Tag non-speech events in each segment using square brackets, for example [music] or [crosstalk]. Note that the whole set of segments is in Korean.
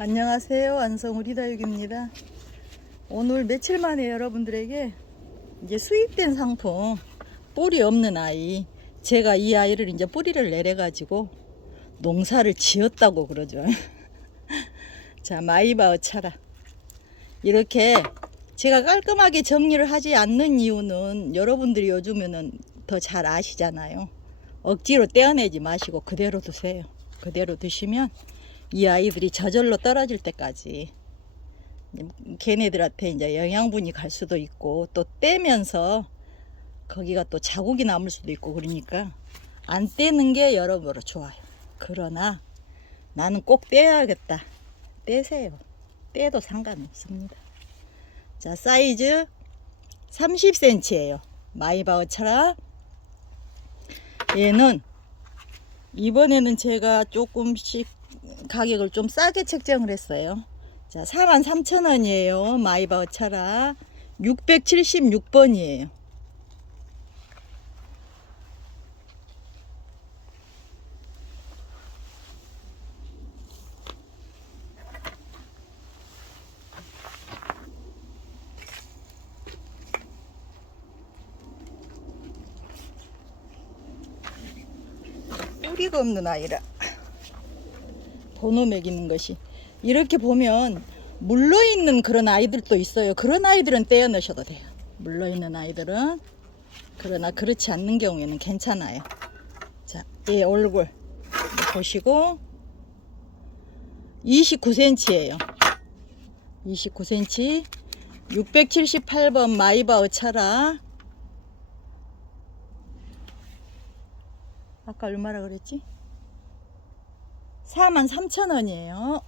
안녕하세요. 안성우 리 다육입니다. 오늘 며칠 만에 여러분들에게 이제 수입된 상품 뿌리 없는 아이 제가 이 아이를 이제 뿌리를 내려 가지고 농사를 지었다고 그러죠. [laughs] 자 마이바흐 차라 이렇게 제가 깔끔하게 정리를 하지 않는 이유는 여러분들이 요즘에는 더 잘 아시잖아요. 억지로 떼어내지 마시고 그대로 두세요. 그대로 두시면 이 아이들이 저절로 떨어질 때까지 걔네들한테 이제 영양분이 갈 수도 있고 또 떼면서 거기가 또 자국이 남을 수도 있고 그러니까 안 떼는 게 여러모로 좋아요. 그러나 나는 꼭 떼야겠다. 떼세요. 떼도 상관없습니다. 자, 사이즈 30cm예요. 마이바흐차라. 얘는 이번에는 제가 조금씩 가격을 좀 싸게 책정을 했어요. 자, 43,000원이에요. 마이바흐 차라 676번이에요. 뿌리가 없는 아이라 번호 매기는 것이 이렇게 보면 물러 있는 그런 아이들도 있어요. 그런 아이들은 떼어 넣으셔도 돼요. 물러 있는 아이들은 그러나 그렇지 않는 경우에는 괜찮아요. 자, 얘 얼굴 보시고 29cm예요. 29cm 678번 마이바흐 차라 아까 얼마라 그랬지? 43,000원이에요.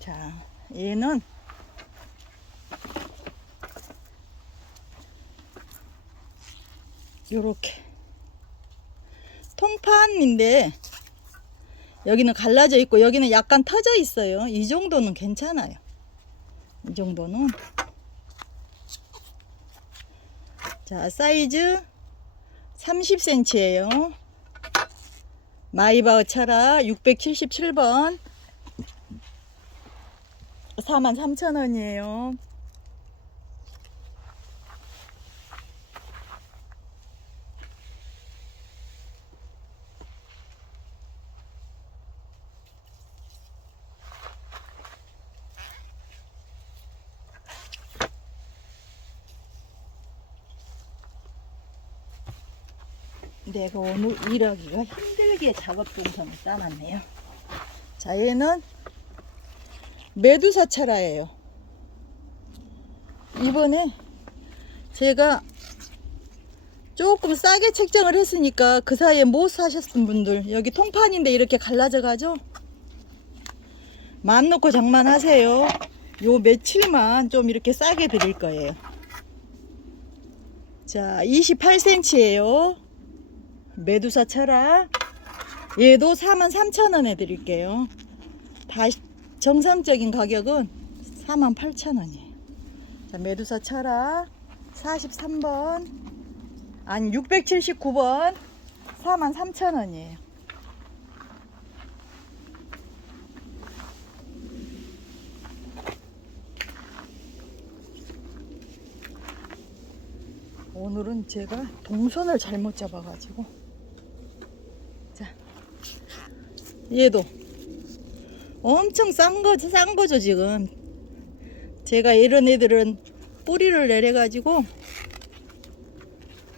자, 얘는 요렇게 통판인데 여기는 갈라져 있고 여기는 약간 터져 있어요. 이 정도는 괜찮아요. 이 정도는 자 사이즈 30cm예요. 마이바흐 차라 677번 43,000원이에요. 내가 오늘 일하기가 힘들게 작업 동선을 짜놨네요. 자, 얘는 메두사 차라예요. 이번에 제가 조금 싸게 책정을 했으니까 그 사이에 못 사셨던 분들 여기 통판인데 이렇게 갈라져 가죠. 마음 놓고 장만하세요. 요 며칠만 좀 이렇게 싸게 드릴 거예요. 자, 28cm예요. 메두사 철학 얘도 43,000원에 드릴게요. 다 정상적인 가격은 48,000원이에요. 자 메두사 철학 43번. 아니 679번. 43,000원이에요. 오늘은 제가 동선을 잘못 잡아가지고 자 얘도. 엄청 싼 거, 싼 거죠 지금. 제가 이런 애들은 뿌리를 내려 가지고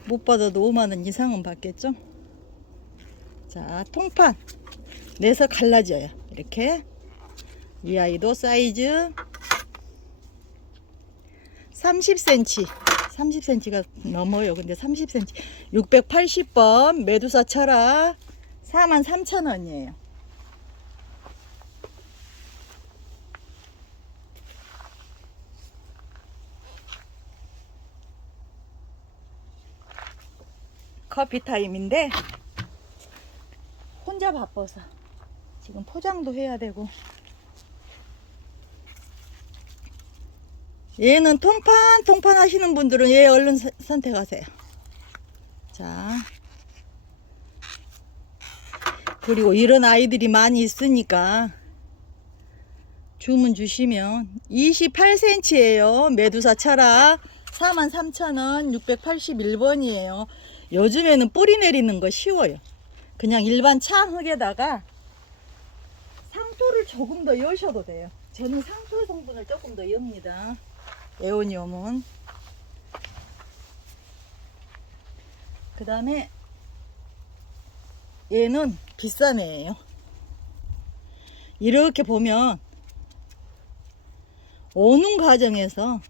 못 받아도 5만원 이상은 받겠죠? 자 통판. 내서 갈라져요 이렇게. 이 아이도 사이즈 30cm 30cm가 넘어요. 근데 30cm 680번 메두사 철학 43,000원이에요. 커피 타임인데 혼자 바빠서 지금 포장도 해야 되고 얘는 통판 통판 하시는 분들은 얘 얼른 서- 선택하세요. 자. 그리고 이런 아이들이 많이 있으니까 주문 주시면 28cm예요. 메두사 철학 43,000원 681번이에요. 요즘에는 뿌리 내리는 거 쉬워요. 그냥 일반 차흙에다가 상토를 조금 더 여셔도 돼요. 저는 상토 성분을 조금 더 엽니다. 에오니움은. 그 다음에 얘는 비싼 애예요. 이렇게 보면 오는 과정에서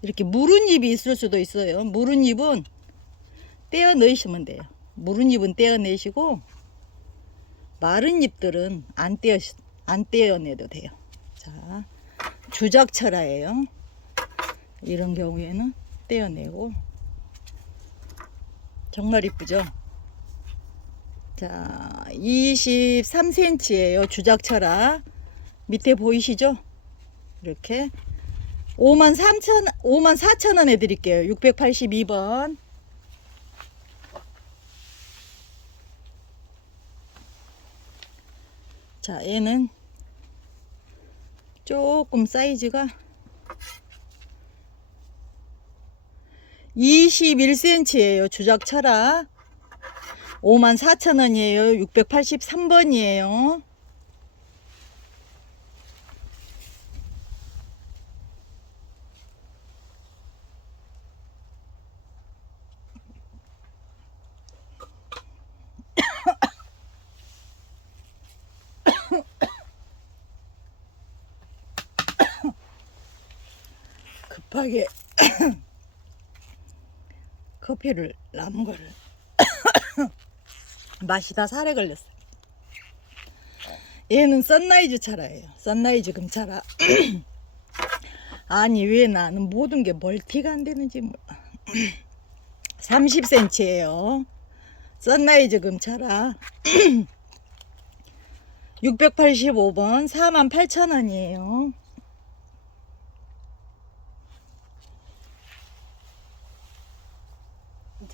이렇게 무른 잎이 있을 수도 있어요. 무른 잎은 떼어 넣으시면 돼요. 무른 잎은 떼어 내시고 마른 잎들은 안 떼어 안 떼어내도 돼요. 자, 주작철화예요. 이런 경우에는 떼어내고 정말 이쁘죠? 자, 23cm예요. 주작철화. 밑에 보이시죠? 이렇게 5만 3천 5만 4천 원에 드릴게요. 682번. 자, 얘는 조금 사이즈가 21cm예요. 주작철화. 5만 4천 원이에요. 683번이에요. 급하게 커피를 남은 거를 마시다 살에 걸렸어. 얘는 썬라이즈 차라예요. 썬라이즈 금차라. [coughs] 아니 왜 나는 모든 게 멀티가 안 되는지 몰라. [coughs] 30cm예요. 썬라이즈 금차라. [coughs] 685번 48,000원이에요.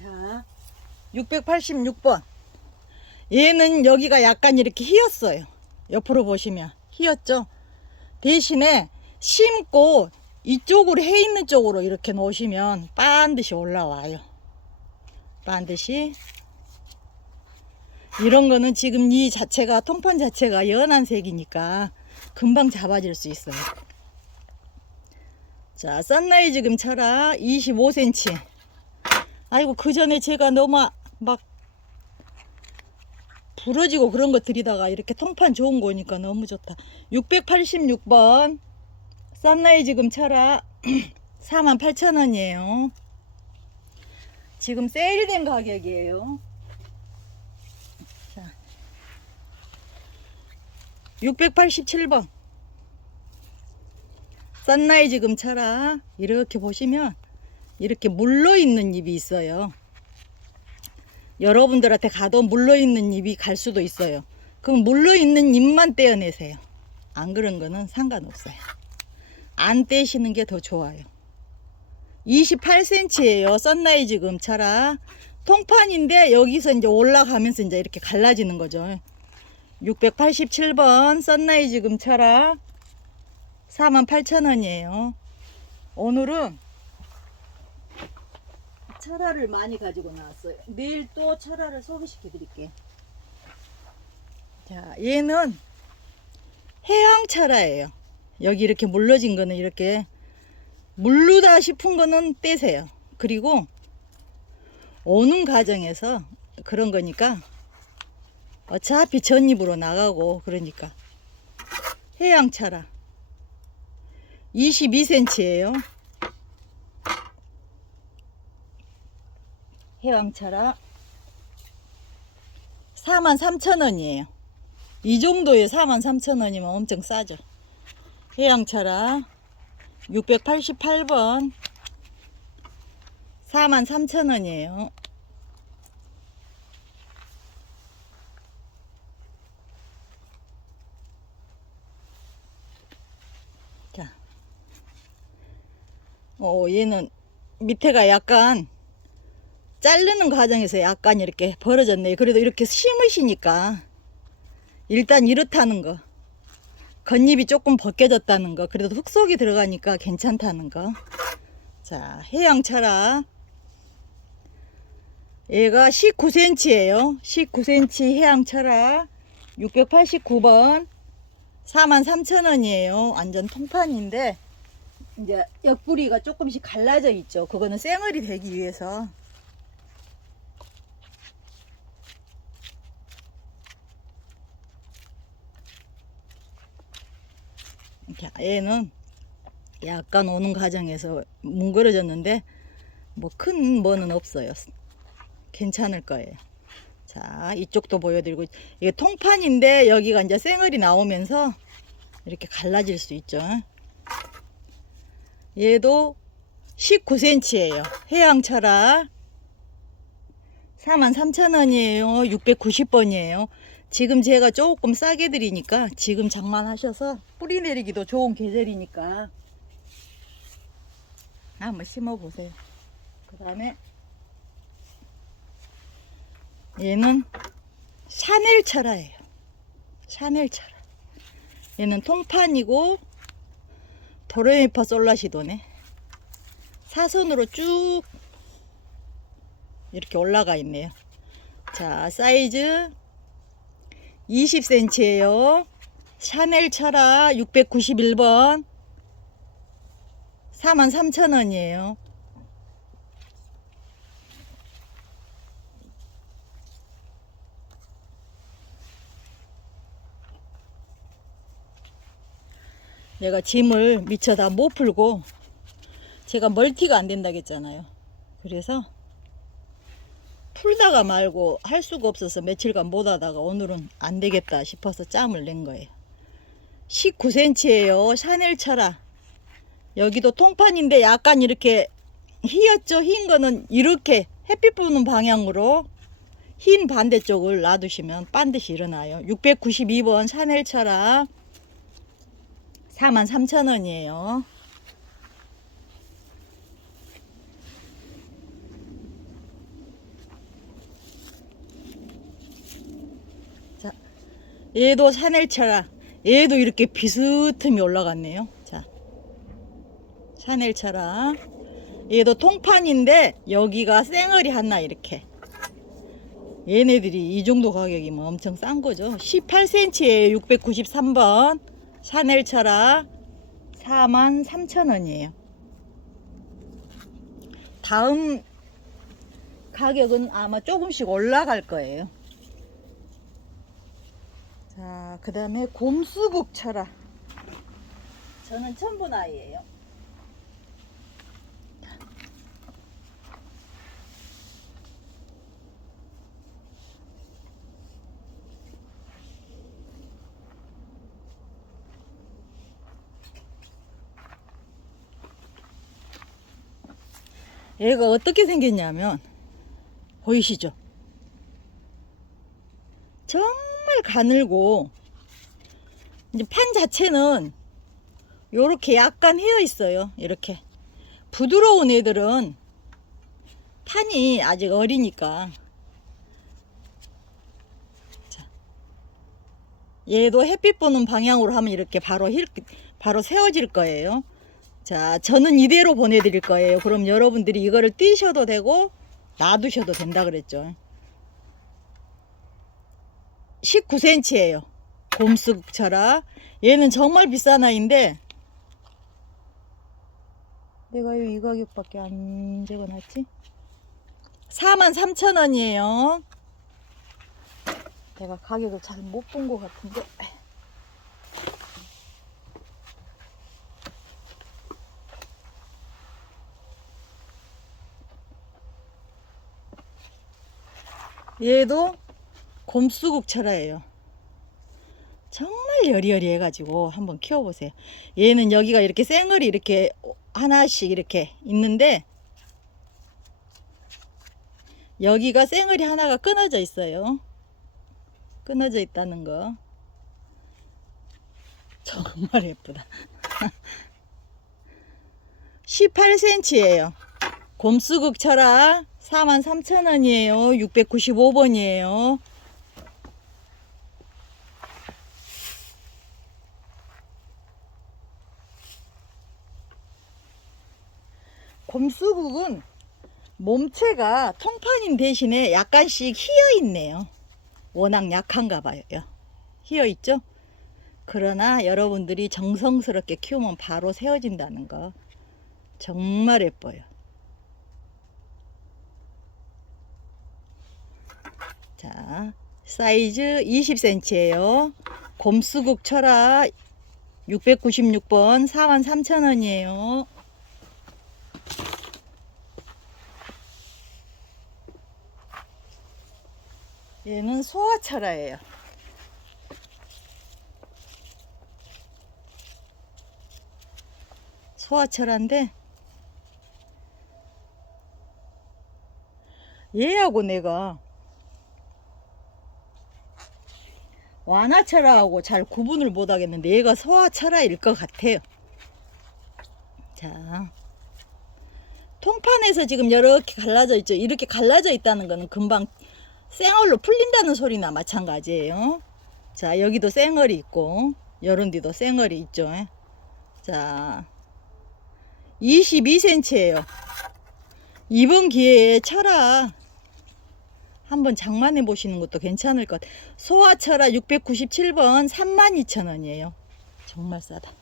자, 686번. 얘는 여기가 약간 이렇게 휘었어요. 옆으로 보시면 휘었죠? 대신에 심고 이쪽으로 해 있는 쪽으로 이렇게 놓으시면 반드시 올라와요. 반드시. 이런 거는 지금 이 자체가 통판 자체가 연한 색이니까 금방 잡아질 수 있어요. 자, 썬라이즈 금차라 25cm. 아이고 그 전에 제가 너무 막 부러지고 그런 거 들이다가 이렇게 통판 좋은 거니까 너무 좋다. 686번 썬라이즈 금차라 48,000원이에요. 지금 세일된 가격이에요. 자. 687번 썬라이즈 금차라 이렇게 보시면 이렇게 물러 있는 잎이 있어요. 여러분들한테 가도 물러 있는 잎이 갈 수도 있어요. 그럼 물러 있는 잎만 떼어내세요. 안 그런 거는 상관없어요. 안 떼시는 게 더 좋아요. 28cm예요. 썬라이즈 금차라. 통판인데 여기서 이제 올라가면서 이제 이렇게 갈라지는 거죠. 687번 썬라이즈 금차라 48,000원이에요. 오늘은 철화를 많이 가지고 나왔어요. 내일 또 철화를 소개시켜 드릴게요. 자, 얘는 해양 철화예요. 여기 이렇게 물러진 거는 이렇게 물르다 싶은 거는 떼세요. 그리고 오는 과정에서 그런 거니까 어차피 전입으로 나가고 그러니까 해양 철화 22cm예요. 해왕차라 43,000원이에요. 이 정도에 43,000원이면 엄청 싸죠. 해양차라 688번 43,000원이에요. 자. 어, 얘는 밑에가 약간 자르는 과정에서 약간 이렇게 벌어졌네요. 그래도 이렇게 심으시니까 일단 이렇다는 거. 겉잎이 조금 벗겨졌다는 거. 그래도 흙 속에 들어가니까 괜찮다는 거. 자, 해양 철학. 얘가 19cm예요. 19cm 해양 철학. 689번. 43,000원이에요. 완전 통판인데 이제 옆구리가 조금씩 갈라져 있죠. 그거는 쌩얼이 되기 위해서. 얘는 약간 오는 과정에서 뭉그러졌는데 뭐 큰 뭐는 없어요. 괜찮을 거예요. 자, 이쪽도 보여드리고 이게 통판인데 여기가 이제 쌩얼이 나오면서 이렇게 갈라질 수 있죠. 얘도 19cm예요. 해양철학 43,000원이에요. 690번이에요. 지금 제가 조금 싸게 드리니까 지금 장만하셔서 뿌리 내리기도 좋은 계절이니까 한번 심어 보세요. 그 다음에 얘는 샤넬 철화예요. 샤넬 철화. 얘는 통판이고 도레미파 솔라시도네. 사선으로 쭉 이렇게 올라가 있네요. 자, 사이즈 20cm예요. 샤넬 철화 691번 43,000원이에요. 내가 짐을 미처 다못 풀고 제가 멀티가 안 된다고 했잖아요. 그래서 풀다가 말고 할 수가 없어서 며칠간 못 하다가 오늘은 안 되겠다 싶어서 짬을 낸 거예요. 19cm예요. 샤넬 철화. 여기도 통판인데 약간 이렇게 휘었죠. 흰 거는 이렇게 햇빛 보는 방향으로 흰 반대쪽을 놔두시면 반드시 일어나요. 692번 샤넬 철화. 43,000원이에요. 얘도 샤넬 철학. 얘도 이렇게 비스듬히 올라갔네요. 자, 샤넬 철학. 얘도 통판인데 여기가 쌩얼이 하나 이렇게. 얘네들이 이 정도 가격이면 엄청 싼 거죠. 18cm에 693번. 샤넬 철학 43,000원이에요. 다음 가격은 아마 조금씩 올라갈 거예요. 자, 그 다음에 곰수국 철학. 저는 본 아이예요. 얘가 어떻게 생겼냐면 보이시죠? 정말 가늘고 이제 판 자체는 요렇게 약간 휘어 있어요. 이렇게 부드러운 애들은 판이 아직 어리니까 자, 얘도 햇빛 보는 방향으로 하면 이렇게 바로 힐, 바로 세워질 거예요. 자, 저는 이대로 보내드릴 거예요. 그럼 여러분들이 이거를 띄셔도 되고 놔두셔도 된다 그랬죠. 19cm예요. 곰쑥철아. 얘는 정말 비싼 아이인데 내가 왜 이 가격밖에 안 적어놨지? 43,000원이에요. 내가 가격을 잘 못 본 것 같은데. 얘도 곰수국 철화예요. 정말 여리여리 해가지고 한번 키워보세요. 얘는 여기가 이렇게 쌩얼이 이렇게 하나씩 이렇게 있는데 여기가 쌩얼이 하나가 끊어져 있어요. 끊어져 있다는 거. 정말 예쁘다. 18cm예요. 곰수국 철아 43,000원이에요. 695번이에요. 곰수국은 몸체가 통판인 대신에 약간씩 휘어 있네요. 워낙 약한가 봐요. 휘어 있죠? 그러나 여러분들이 정성스럽게 키우면 바로 세워진다는 거 정말 예뻐요. 자, 사이즈 20cm예요. 곰수국 철아 696번 43,000원이에요. 얘는 소화철아예요. 소화철인데 얘하고 내가 완화철하고 잘 구분을 못 하겠는데 얘가 소화철화일 것 같아요. 자, 통판에서 지금 이렇게 갈라져 있죠. 이렇게 갈라져 있다는 거는 금방 쌩얼로 풀린다는 소리나 마찬가지예요. 자, 여기도 쌩얼이 있고, 요런 데도 쌩얼이 있죠. 자, 22cm예요. 이번 기회에 철아 한번 장만해 보시는 것도 괜찮을 것. 소화철아 697번 32,000원이에요. 정말 싸다.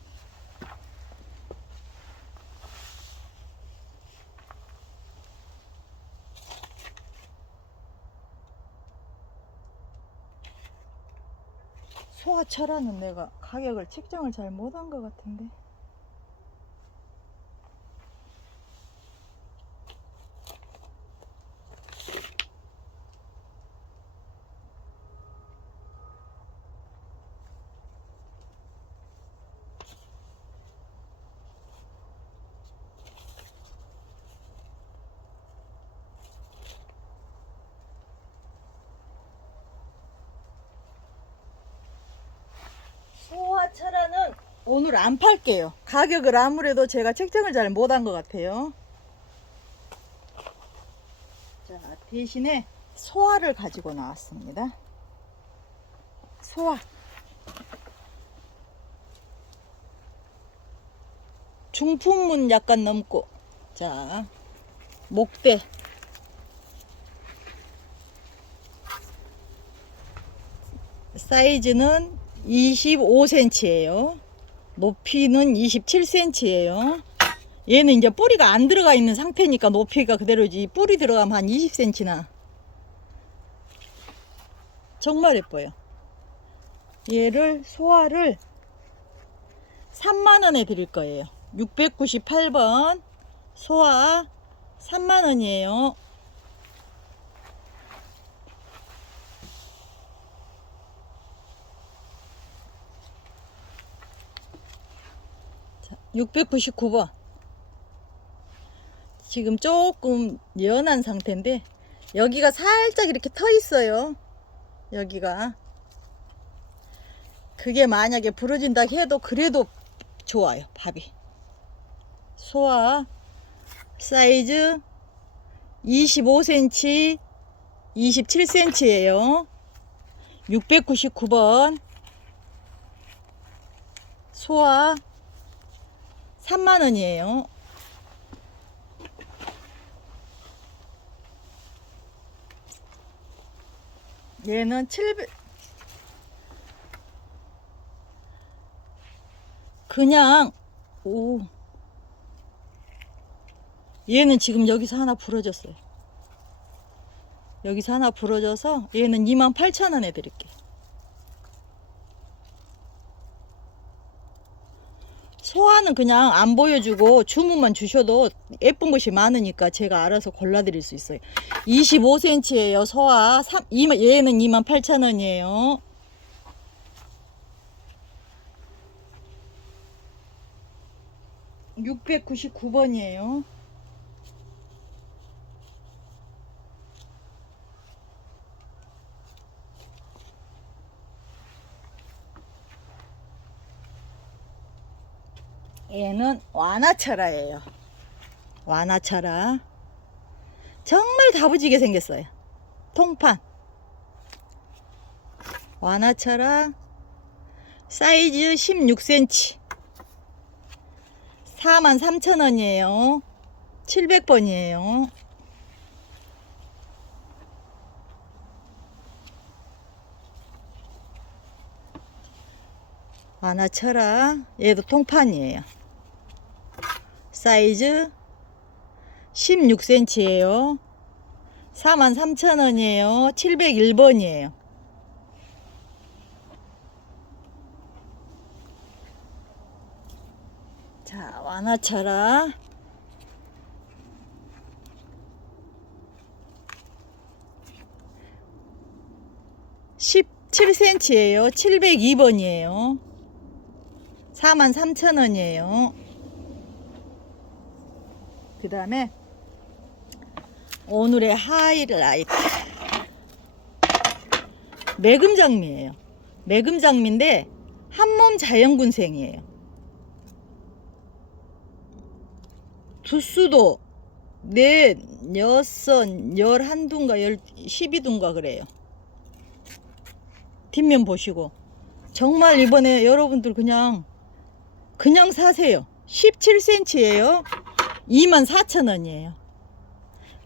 소화철아는 내가 가격을 책정을 잘 못한 것 같은데. 소화철화는 오늘 안 팔게요. 가격을 아무래도 제가 책정을 잘 못한 것 같아요. 자, 대신에 소화를 가지고 나왔습니다. 소화. 중품문 약간 넘고, 자, 목대. 사이즈는 25cm예요. 높이는 27cm예요. 얘는 이제 뿌리가 안 들어가 있는 상태니까 높이가 그대로지. 뿌리 들어가면 한 20cm나. 정말 예뻐요. 얘를 소화를 3만원에 드릴 거예요. 698번 소화 3만원이에요. 699번. 지금 조금 연한 상태인데 여기가 살짝 이렇게 터 있어요. 여기가. 그게 만약에 부러진다 해도 그래도 좋아요. 밥이. 소화 사이즈 25cm 27cm예요. 699번 소화 3만 원이에요. 얘는 700 그냥 오 얘는 지금 여기서 하나 부러졌어요. 여기서 하나 부러져서 얘는 28,000원에 드릴게요. 소화는 그냥 안 보여주고 주문만 주셔도 예쁜 것이 많으니까 제가 알아서 골라드릴 수 있어요. 25cm예요, 소화. 3, 2, 얘는 28,000원이에요. (699번이에요) 얘는 완화철화예요. 완화차라. 정말 다부지게 생겼어요. 통판. 완화차라. 사이즈 16cm. 43,000원이에요. 700번이에요. 완화철아 얘도 통판이에요. 사이즈 16cm예요. 43,000원이에요. 701번이에요. 자, 완화철아. (17cm예요) (702번이에요) 43,000원이에요. 그 다음에 오늘의 하이라이트 매금장미예요. 매금장미인데 한몸 자연군생이에요. 두수도 넷, 여섯, 열한 둔가 열, 십이 둔가 그래요. 뒷면 보시고 정말 이번에 여러분들 그냥 그냥 사세요. 17cm예요. 24,000원이에요.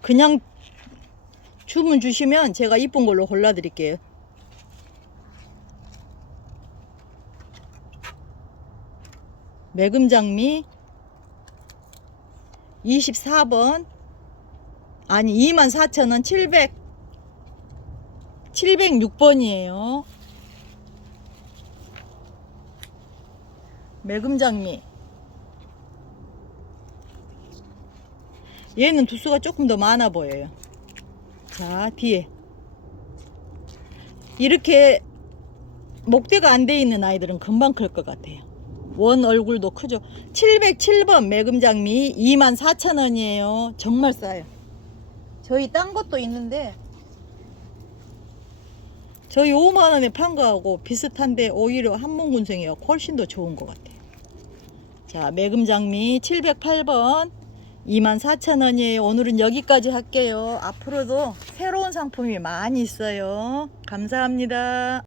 그냥 주문 주시면 제가 이쁜 걸로 골라 드릴게요. 매금장미 24번 아니 24,000원 700 706번이에요. 매금장미 얘는 두수가 조금 더 많아 보여요. 자, 뒤에. 이렇게 목대가 안 돼 있는 아이들은 금방 클 것 같아요. 원 얼굴도 크죠. 707번 매금장미 24,000원이에요. 정말 싸요. 저희 딴 것도 있는데 저희 5만 원에 판 거하고 비슷한데 오히려 한몸군생이가 훨씬 더 좋은 것 같아요. 자, 매금장미 708번 24,000원이에요. 오늘은 여기까지 할게요. 앞으로도 새로운 상품이 많이 있어요. 감사합니다.